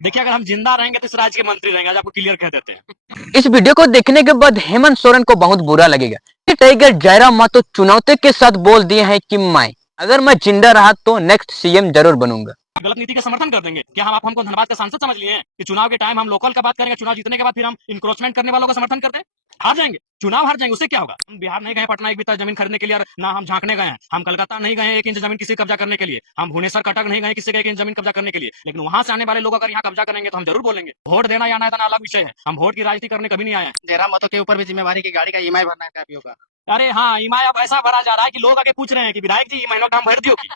देखिए, अगर हम जिंदा रहेंगे तो इस राज्य के मंत्री रहेंगे, आज आपको क्लियर कह देते हैं। इस वीडियो को देखने के बाद हेमंत सोरेन को बहुत बुरा लगेगा। टाइगर जयराम मातो चुनौती के साथ बोल दिए हैं कि मैं अगर मैं जिंदा रहा तो नेक्स्ट सीएम जरूर बनूंगा। गलत नीति का समर्थन कर देंगे क्या? हम आप हमको धनबाद का सांसद समझ लिए हैं कि चुनाव के टाइम हम लोकल का बात करेंगे, चुनाव जीतने के बाद फिर हम इंक्रोचमेंट करने वालों का समर्थन करते हैं? हार जाएंगे, चुनाव हार जाएंगे, उससे क्या होगा? हम बिहार नहीं गए पटना एक भी जमीन खरीदने के लिए, और ना हम झांकने गए हैं। हम कलकत्ता नहीं गए 1 इंच जमीन किसी कब्जा करने के लिए। हम भुवनेश्वर कटक नहीं गए किसी का 1 इंच जमीन कब्जा करने के लिए। लेकिन वहां से आने वाले लोग अगर यहाँ कब्जा करेंगे तो हम जरूर बोलेंगे। वोट देना या ना देना अलग विषय है, हम वोट की राजनीति करने कभी नहीं आए हैं। जयराम मतों के ऊपर भी जिम्मेवारी की गाड़ी का ईएमआई भरना है, क्या भी होगा? अरे हाँ, ईएमआई अब ऐसा भरा जा रहा है कि लोग आगे पूछ रहे हैं कि विधायक जी ईएमआई का हम भर दियो की।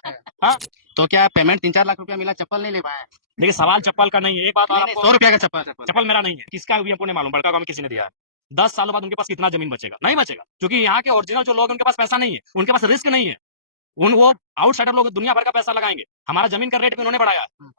हाँ, तो क्या पेमेंट 3-4 लाख रुपया मिला, चप्पल नहीं ले पाए? देखिए, सवाल चप्पल का नहीं है। एक बात और आपको, 100 रुपया का चप्पल। चप्पल मेरा नहीं है, किसका भी हमको नहीं मालूम, बड़का गांव में किसी ने दिया है। 10 सालों बाद उनके पास कितना जमीन बचेगा? नहीं बचेगा, क्योंकि यहाँ के ओरिजिनल जो लोग, उनके पास पैसा नहीं है, उनके पास रिस्क नहीं है। वो आउटसाइडर लोग दुनिया भर का पैसा लगाएंगे। हमारा जमीन का रेट भी उन्होंने बढ़ाया है,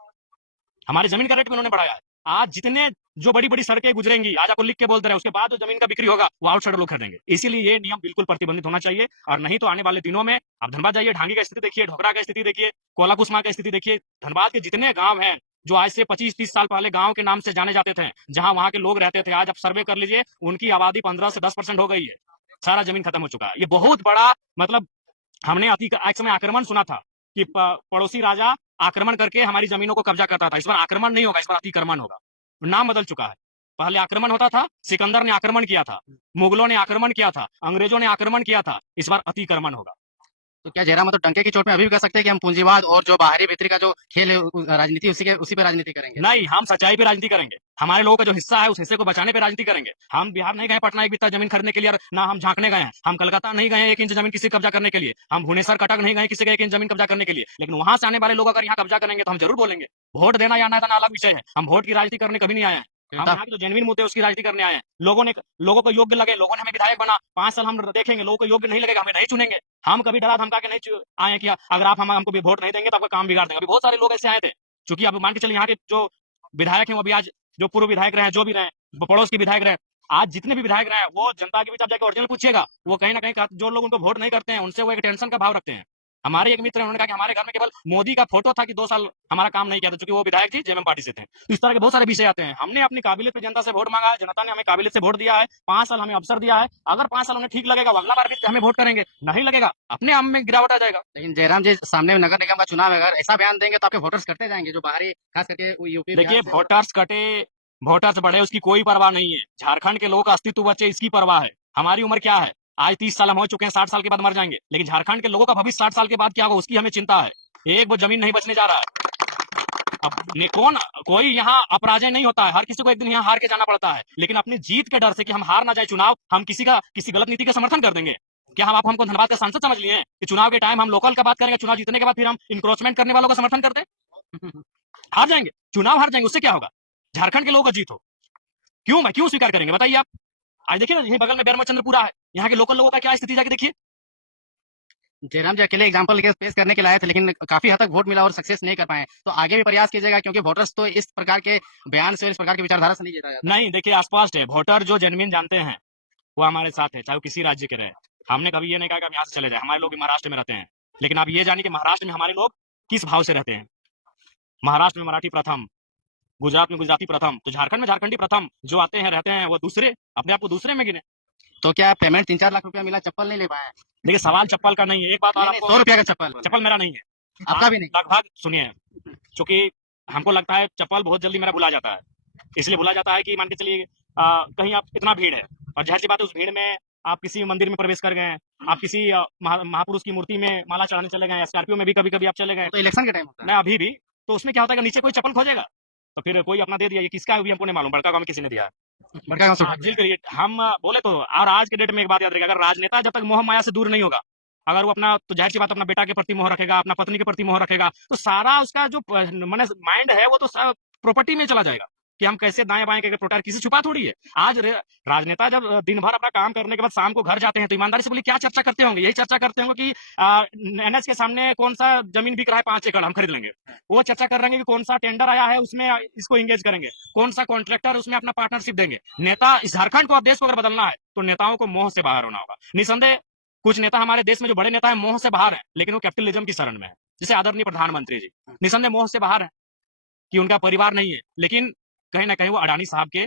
हमारी जमीन का रेट भी उन्होंने बढ़ाया है। आज जितने जो बड़ी बड़ी सड़कें गुजरेंगी, आज आपको लिख के बोलते रहे, उसके बाद जो जमीन का बिक्री होगा वो आउटसाइडर लोग खरीदेंगे। इसीलिए ये नियम बिल्कुल प्रतिबंधित होना चाहिए, और नहीं तो आने वाले दिनों में आप धनबाद जाइए, ढांगी का स्थिति देखिए, ढोकरा का स्थिति देखिए, कोलाकुसमा का स्थिति देखिए। धनबाद के जितने गांव हैं जो आज से 25-30 साल पहले गांव के नाम से जाने जाते थे, जहां वहां के लोग रहते थे, आज आप सर्वे कर लीजिए, उनकी आबादी 15 से 10% हो गई है। सारा जमीन खत्म हो चुका है। ये बहुत बड़ा, मतलब हमने एक समय आक्रमण सुना था कि पड़ोसी राजा आक्रमण करके हमारी जमीनों को कब्जा करता था। इस बार आक्रमण नहीं होगा, इस बार अतिक्रमण होगा। नाम बदल चुका है। पहले आक्रमण होता था, सिकंदर ने आक्रमण किया था, मुगलों ने आक्रमण किया था, अंग्रेजों ने आक्रमण किया था। इस बार अतिक्रमण होगा। तो क्या जयराम मतों डंके की चोट में अभी भी कह सकते हैं कि हम पूंजीवाद और जो बाहरी भीतरी का जो खेल है, राजनीति उसी पे राजनीति करेंगे? नहीं, हम सच्चाई पे राजनीति करेंगे। हमारे लोगों का जो हिस्सा है उस हिस्से को बचाने पे राजनीति करेंगे। हम बिहार नहीं गए पटना एक बित्ता जमीन खरीदने के लिए, और ना हम झांकने गए हैं। हम कलकत्ता नहीं गए 1 इंच जमीन किसी कब्जा करने के लिए। हम भुवनेश्वर कटक नहीं गए किसी का 1 इंच जमीन कब्जा करने के लिए। लेकिन वहां से आने वाले लोग अगर यहाँ कब्जा करेंगे तो हम जरूर बोलेंगे। वोट देना या ना देना अलग विषय है, हम वोट की राजनीति करने कभी नहीं आए हैं। हम यहाँ के जो जेन्युइन मुद्दे उसकी राजनीति करने आए हैं। लोगों को योग्य लगे, लोगों ने हमें विधायक बना, 5 साल हम देखेंगे, लोगों को योग्य नहीं लगेगा, हमें नहीं चुनेंगे। हम कभी डरा धमका के नहीं आए कि अगर आप हमको भी वोट नहीं देंगे तो आपका काम बिगाड़ देंगे। अभी बहुत सारे लोग ऐसे आए थे, चूंकि आप मान के चलिए यहाँ के जो विधायक हैं वो अभी आज जो पूर्व विधायक रहे, जो भी रहे, पड़ोस के विधायक रहे, आज जितने भी विधायक रहे, वो जनता के बीच आप जाकर ओरिजिनल पूछिएगा, वो कहीं ना कहीं जो लोग उनको वोट नहीं करते हैं उनसे वो एक टेंशन का भाव रखते हैं। हमारे एक मित्र हैं, उन्होंने कहा कि हमारे घर में केवल मोदी का फोटो था कि 2 साल हमारा काम नहीं किया था, क्योंकि वो विधायक जी जेएमएम पार्टी से थे। तो इस तरह के बहुत सारे विषय आते हैं। हमने अपनी काबिलियत पे जनता से वोट मांगा है, जनता ने हमें काबिलियत से वोट दिया है, 5 साल हमें अवसर दिया है। अगर 5 साल उन्हें ठीक लगेगा, अगला बार भी हमें वोट करेंगे, नहीं लगेगा अपने आप में गिरावट आ जाएगा। लेकिन जयराम जी, सामने नगर निगम का चुनाव है, अगर ऐसा बयान देंगे तो आपके वोटर्स करते जाएंगे, जो बाहरी खास करके यूपी देखिए, बिहार से। वोटर्स कटे, वोटर्स बढ़े, उसकी कोई परवाह नहीं है। झारखंड के लोगों का अस्तित्व बचे, इसकी परवाह है। हमारी उम्र क्या है? आज 30 साल हम हो चुके हैं, 60 साल के बाद मर जाएंगे। लेकिन झारखंड के लोगों का भविष्य 60 साल के बाद क्या होगा, उसकी हमें चिंता है। एक वो जमीन नहीं बचने जा रहा है। अब कोई यहाँ अपराजय नहीं होता है, हर किसी को एक दिन यहाँ हार के जाना पड़ता है। लेकिन अपनी जीत के डर से कि हम हार ना जाए चुनाव, हम किसी गलत नीति का समर्थन कर देंगे क्या? हम आप हमको धनबाद का सांसद समझ लिए हैं कि चुनाव के टाइम हम लोकल का बात करेंगे, चुनाव जीतने के बाद फिर हम इंक्रोचमेंट करने वालों का समर्थन करते हैं? हार जाएंगे, चुनाव हार जाएंगे, उससे क्या होगा? झारखंड के लोगों का जीत हो, क्यों स्वीकार करेंगे बताइए आप? आज देखिए ना, यही बगल में बेरमचंद्रपुरा है, यहाँ के लोकल लोगों का क्या स्थिति जाके देखिए। जयराम जी अकेले एग्जाम्पल पेश करने के लाए थे, लेकिन काफी हद तक वोट मिला और सक्सेस नहीं कर पाए, तो आगे भी प्रयास कीजिएगा, क्योंकि वोटर्स तो इस प्रकार के बयान से और इस प्रकार की विचारधारा से नहीं जीता जाता। नहीं, देखिए, स्पष्ट है, वोटर जो जेन्युइन जानते हैं वो हमारे साथ है, चाहे वो किसी राज्य के रहे। हमने कभी ये नहीं कहा कि हम यहाँ से चले जाए। हमारे लोग महाराष्ट्र में रहते हैं, लेकिन आप ये जानिए कि महाराष्ट्र में हमारे लोग किस भाव से रहते हैं। महाराष्ट्र में मराठी प्रथम, गुजरात में गुजराती प्रथम, तो झारखंड में झारखंडी प्रथम। जो आते हैं रहते हैं वो दूसरे, अपने आप को दूसरे में गिने। तो क्या पेमेंट 3-4 लाख रुपया मिला, चप्पल नहीं ले पाए? देखिए, सवाल चप्पल का नहीं है। एक बात और आपको, 100 रुपया का चप्पल। चप्पल मेरा नहीं है, आपका भी नहीं? लगभग सुनिए, क्योंकि हमको लगता है चप्पल बहुत जल्दी मेरा भुला जाता है। इसलिए भुला जाता है कि मान के चलिए कहीं आप, इतना भीड़ है, और जाहिर सी बात है उस भीड़ में आप किसी मंदिर में प्रवेश कर गए हैं, आप किसी महापुरुष की मूर्ति में माला चढ़ाने चले गए, स्कॉर्पियो में भी कभी कभी आप चले गए, तो इलेक्शन के टाइम होता है। मैं अभी भी, तो उसमें क्या होता है कि नीचे कोई चप्पल खोजेगा, तो फिर कोई अपना दे दिया। ये किसका है भी हमको नहीं मालूम, बड़का गांव में किसी ने दिया है। बड़का गांव से। दिल करिए, हम बोले तो, और आज के डेट में एक बात याद रखेगा, अगर राजनेता जब तक मोह माया से दूर नहीं होगा, अगर वो अपना, तो जाहिर सी बात, अपना बेटा के प्रति मोह रखेगा, अपना पत्नी के प्रति मोह रखेगा, तो सारा उसका जो माइंड है वो तो प्रॉपर्टी में चला जाएगा कि हम कैसे दाएं बाएं करके प्रोटेक्ट, किसी छुपा थोड़ी है। आज राजनेता जब दिन भर अपना काम करने के बाद शाम को घर जाते हैं तो ईमानदारी से बोलिए क्या चर्चा करते होंगे? यही चर्चा करते होंगे कि एनएच के सामने कौन सा जमीन बिक रहा है 5 एकड़, हम खरीद लेंगे। वो चर्चा कर रहे हैं कि कौन सा टेंडर आया है उसमें इसको एंगेज करेंगे, कौन सा कॉन्ट्रैक्टर उसमें अपना पार्टनरशिप देंगे। नेता, इस झारखंड को और देश को अगर बदलना है तो नेताओं को मोह से बाहर होना होगा। निसंदेह कुछ नेता हमारे देश में जो बड़े नेता है मोह से बाहर है, लेकिन वो कैपिटलिज्म की शरण में है, जैसे आदरणीय प्रधानमंत्री जी निसंदेह मोह से बाहर है कि उनका परिवार नहीं है, लेकिन कहीं ना कहीं वो अडानी साहब के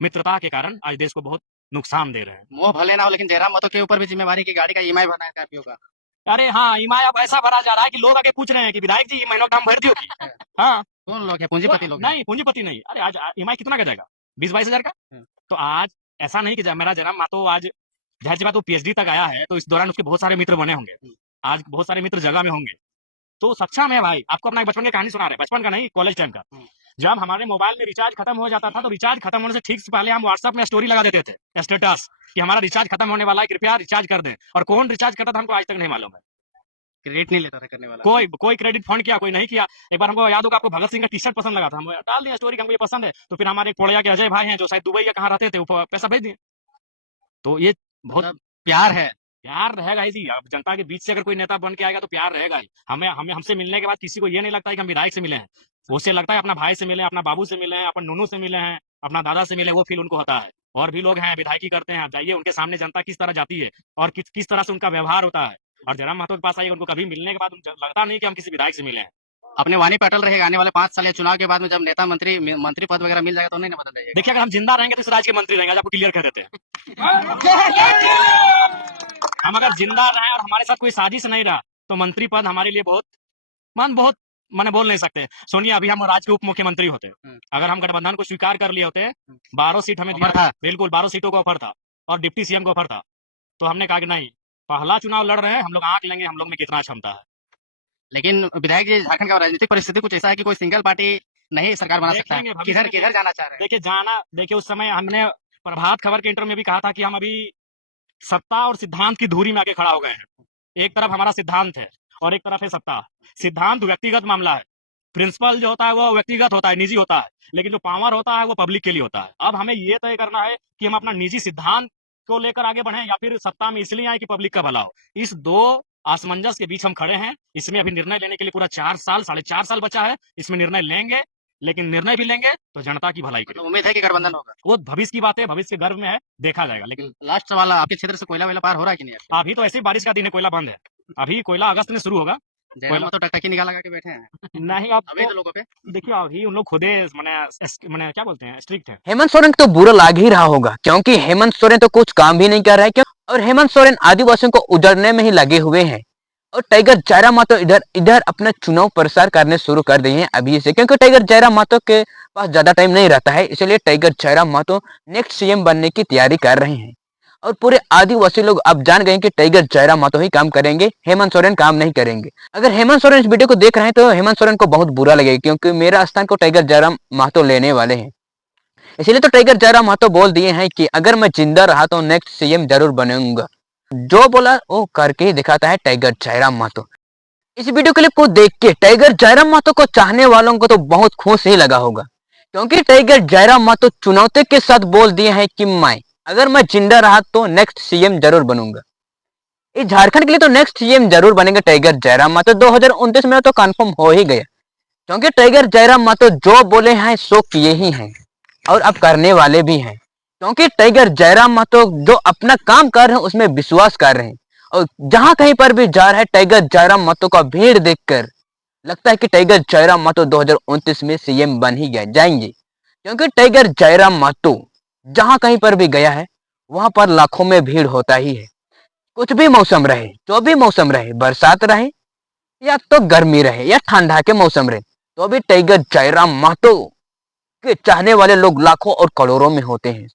मित्रता के कारण आज देश को बहुत नुकसान दे रहे हैं। मुंह भले ना हो, लेकिन जयराम महतो के ऊपर भी जिम्मेवारी की गाड़ी का ईएमआई भरना है स्कॉर्पियो का। अरे हाँ, ईएमआई अब ऐसा भरा जा रहा है कि लोग आके पूछ रहे हैं कि विधायक जी महीनों का हम भर दियो की। हाँ, कौन लोग है? पूंजीपति लोग हैं। नहीं पूंजीपति नहीं। अरे आज ईएमआई कितना का जाएगा? 20-22 हजार का। हम्म। तो आज ऐसा नहीं कि मेरा जयराम महतो आज जाहिर सी बात वो पीएचडी तक आया है, तो इस दौरान उसके बहुत सारे मित्र बने होंगे। आज बहुत सारे मित्र जगह में होंगे, तो सक्षम है भाई। आपको अपना एक बचपन की कहानी सुना रहे हैं, बचपन का नहीं, कॉलेज टाइम का। जब हमारे मोबाइल में रिचार्ज खत्म हो जाता था, तो रिचार्ज खत्म होने से ठीक से पहले हम व्हाट्सएप में स्टोरी लगा देते थे, स्टेटस, कि हमारा रिचार्ज खत्म होने वाला है, कृपया रिचार्ज कर दें। और कौन रिचार्ज करता था हमको आज तक नहीं मालूम है। क्रेडिट नहीं लेता था करने वाला। कोई क्रेडिट फोन किया, कोई नहीं किया। एक बार हमको याद होगा, आपको भगत सिंह का टी शर्ट पसंद लगा था, हम डाल दिया स्टोरी, हमको ये पसंद है। तो फिर हमारे एक पोड़िया के अजय भाई हैं, जो शायद दुबई या कहाँ रहते थे, वो पैसा भेज दिए। तो ये बहुत मतलब प्यार है। प्यार रहेगा ही जी। अब जनता के बीच से अगर कोई नेता बन के आएगा तो प्यार रहेगा ही। हमें हमें हमसे मिलने के बाद किसी को ये नहीं लगता है कि हम विधायक से मिले हैं। उससे लगता है अपना भाई से मिले, अपना बाबू से मिले हैं, अपन नूनू से मिले हैं, अपना दादा से मिले, वो फील उनको होता है। और भी लोग हैं विधायकी करते हैं, आप जाइए उनके सामने जनता किस तरह जाती है और किस तरह से उनका व्यवहार होता है। और जयराम महतो के पास आइए, उनको कभी मिलने के बाद लगता नहीं कि हम किसी विधायक से मिले हैं। अपने वाणी पे अटल रहेगा। आने वाले 5 साल या चुनाव के बाद में जब नेता मंत्री पद वगैरह मिल जाएगा तो नहीं ना बदल जाएगा। देखिए, अगर हम जिंदा रहेंगे तो इस राज्य के मंत्री रहेंगे, आज आपको क्लियर कर देते हैं। हम अगर जिंदा रहे और हमारे साथ कोई साजिश नहीं रहा, तो मंत्री पद हमारे लिए बहुत मैंने बोल नहीं सकते। सुनिए, अभी हम राज्य के उप मुख्यमंत्री होते, अगर हम गठबंधन को स्वीकार कर लिए होते, 12 सीट हमें दिया था, बिल्कुल 12 सीटों का ऑफर था और डिप्टी सीएम का ऑफर था, तो हमने कहा कि नहीं, पहला चुनाव लड़ रहे हैं हम लोग, आंक लेंगे हम लोग में कितना क्षमता है। लेकिन विधायक जी, झारखंड का राजनीतिक परिस्थिति कुछ ऐसा है कि कोई सिंगल पार्टी नहीं सरकार बना सकता है। किधर जाना चाह रहे हैं? देखिए उस समय हमने प्रभात खबर के इंटरव्यू में भी कहा था कि हम अभी सत्ता और सिद्धांत की धुरी में आके खड़ा हो गए हैं। एक तरफ हमारा सिद्धांत है और एक तरफ है सत्ता। सिद्धांत व्यक्तिगत मामला है, प्रिंसिपल जो होता है वो व्यक्तिगत होता है, निजी होता है, लेकिन जो पावर होता है वो पब्लिक के लिए होता है। अब हमें ये तय करना है कि हम अपना निजी सिद्धांत को लेकर आगे बढ़े या फिर सत्ता में इसलिए आए कि पब्लिक का भला हो। इस दो असमंजस के बीच हम खड़े हैं। इसमें अभी निर्णय लेने के लिए पूरा 4 साल बचा है। इसमें निर्णय लेंगे, लेकिन निर्णय भी लेंगे तो जनता की भलाई के लिए। उम्मीद है कि गठबंधन होगा। वो भविष्य की बात है, भविष्य के गर्भ में है, देखा जाएगा। लेकिन लास्ट सवाल, आपके क्षेत्र से कोयला पार हो रहा है कि नहीं? अभी तो ऐसे ही बारिश का दिन है, कोयला बंद है। अभी कोयला अगस्त में शुरू होगा। जयराम तो टकटकी निकाल लगा के बैठे हैं। नहीं, अब अभी तो लोगों पे देखिए, अभी उन लोग खुदे मैंने क्या बोलते हैं, स्ट्रिक्ट है। हेमंत सोरेन को बुरा लग ही रहा होगा, क्योंकि हेमंत सोरेन तो कुछ काम भी नहीं कर रहा है। क्यों? और हेमंत सोरेन आदिवासियों को उजाड़ने में ही लगे हुए हैं। और टाइगर जयराम महतो इधर अपना चुनाव प्रसार करने शुरू कर दिए हैं अभी से, क्योंकि टाइगर जयराम महतो के पास ज्यादा टाइम नहीं रहता है। इसलिए Tiger Jairam Mahato next CM बनने की तैयारी कर रहे हैं। और पूरे आदिवासी लोग अब जान गए कि टाइगर जयराम महतो ही काम करेंगे, हेमंत सोरेन काम नहीं करेंगे। अगर हेमंत सोरेन इस वीडियो को देख रहे हैं तो हेमंत सोरेन को बहुत बुरा लगेगा, क्योंकि मेरा स्थान को टाइगर जयराम महतो लेने वाले हैं। इसलिए तो टाइगर जयराम महतो बोल दिए हैं कि अगर मैं जिंदा रहा तो नेक्स्ट सीएम जरूर बनूंगा। जो बोला वो करके ही दिखाता है टाइगर जयराम महतो। इस वीडियो क्लिप को देख के टाइगर जयराम महतो को चाहने वालों को तो बहुत खुश ही लगा होगा, क्योंकि टाइगर जयराम महतो चुनौती के साथ बोल दिए हैं कि अगर मैं जिंदा रहा तो नेक्स्ट सीएम जरूर बनूंगा। इस झारखंड के लिए तो नेक्स्ट सीएम जरूर बनेंगे टाइगर जयराम महतो। 2029 में तो कंफर्म हो ही गया, क्योंकि टाइगर जयराम महतो जो बोले हैं सो किए ही हैं और अब करने वाले भी हैं। क्योंकि टाइगर जयराम महतो जो अपना काम कर रहे हैं उसमें विश्वास कर रहे हैं, और जहां कहीं पर भी जा रहा है टाइगर जयराम महतो का भीड़ देखकर लगता है कि टाइगर जयराम महतो 2029 में सीएम बन ही जाएंगे। क्योंकि टाइगर जयराम महतो जहां कहीं पर भी गया है वहां पर लाखों में भीड़ होता ही है। कुछ भी मौसम रहे, जो भी मौसम रहे, बरसात रहे या तो गर्मी रहे या ठंडा के मौसम रहे, तो भी टाइगर जयराम महतो के चाहने वाले लोग लाखों और करोड़ों में होते हैं।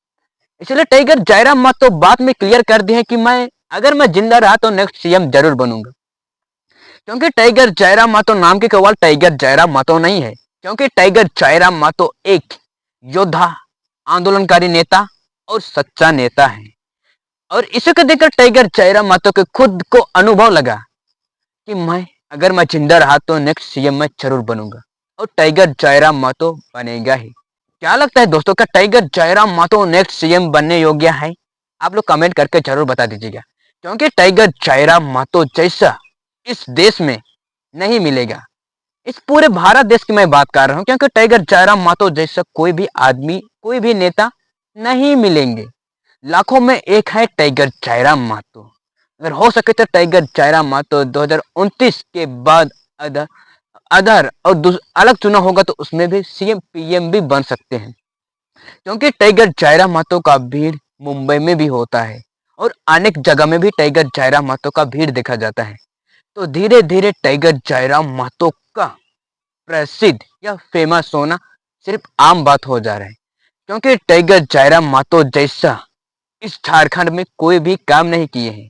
इसलिए टाइगर जयराम महतो बात में क्लियर कर दिए हैं कि अगर मैं जिंदा रहा तो नेक्स्ट सीएम जरूर बनूंगा। क्योंकि टाइगर जयराम महतो नाम के केवल टाइगर जयराम महतो नहीं है, क्योंकि टाइगर जयराम महतो एक योद्धा, आंदोलनकारी नेता और सच्चा नेता है। और इसी को देखकर टाइगर जयराम महतो के खुद को अनुभव लगा कि अगर मैं जिंदा रहा तो नेक्स्ट सीएम मैं जरूर बनूंगा, और टाइगर जयराम महतो बनेगा ही। क्या लगता है दोस्तों, क्या Tiger Jairam Mahato next CM बनने योग्य है? आप लोग कमेंट करके जरूर बता दीजिएगा, क्योंकि टाइगर जयराम महतो जैसा इस देश में नहीं मिलेगा। इस पूरे भारत देश की मैं बात कर रहा हूं, क्योंकि टाइगर जयराम महतो जैसा कोई भी आदमी, कोई भी नेता नहीं मिलेंगे। लाखों में एक है टाइगर जयराम महतो। अगर हो सके तो टाइगर जयराम महतो 2029 के बाद अदर और अलग चुनाव होगा तो उसमें भी सीएम पीएम भी बन सकते हैं, क्योंकि टाइगर जायरा महतो का भीड़ मुंबई में भी होता है और अनेक जगह में भी टाइगर जायरा महतो का भीड़ देखा जाता है। तो धीरे धीरे टाइगर जायरा महतो का प्रसिद्ध या फेमस होना सिर्फ आम बात हो जा रहा है, क्योंकि टाइगर जायरा महतो जैसा इस झारखंड में कोई भी काम नहीं किए हैं।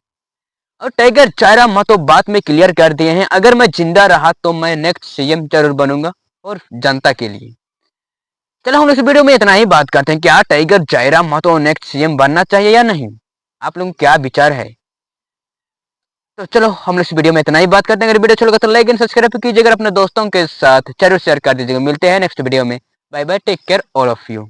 और टाइगर जायरा महतो बात में क्लियर कर दिए हैं, अगर मैं जिंदा रहा तो मैं नेक्स्ट सीएम जरूर बनूंगा और जनता के लिए। चलो हम इस वीडियो में इतना ही बात करते हैं, क्या Tiger Jairam Mahato next CM बनना चाहिए या नहीं, आप लोगों क्या विचार है। तो चलो हम इस वीडियो में इतना ही बात करते हैं। अगर वीडियो अच्छा लगा तो लाइक एंड सब्सक्राइब कीजिएगा, अपने दोस्तों के साथ जरूर शेयर कर दीजिएगा। मिलते हैं नेक्स्ट वीडियो में। Bye bye, take care all of you.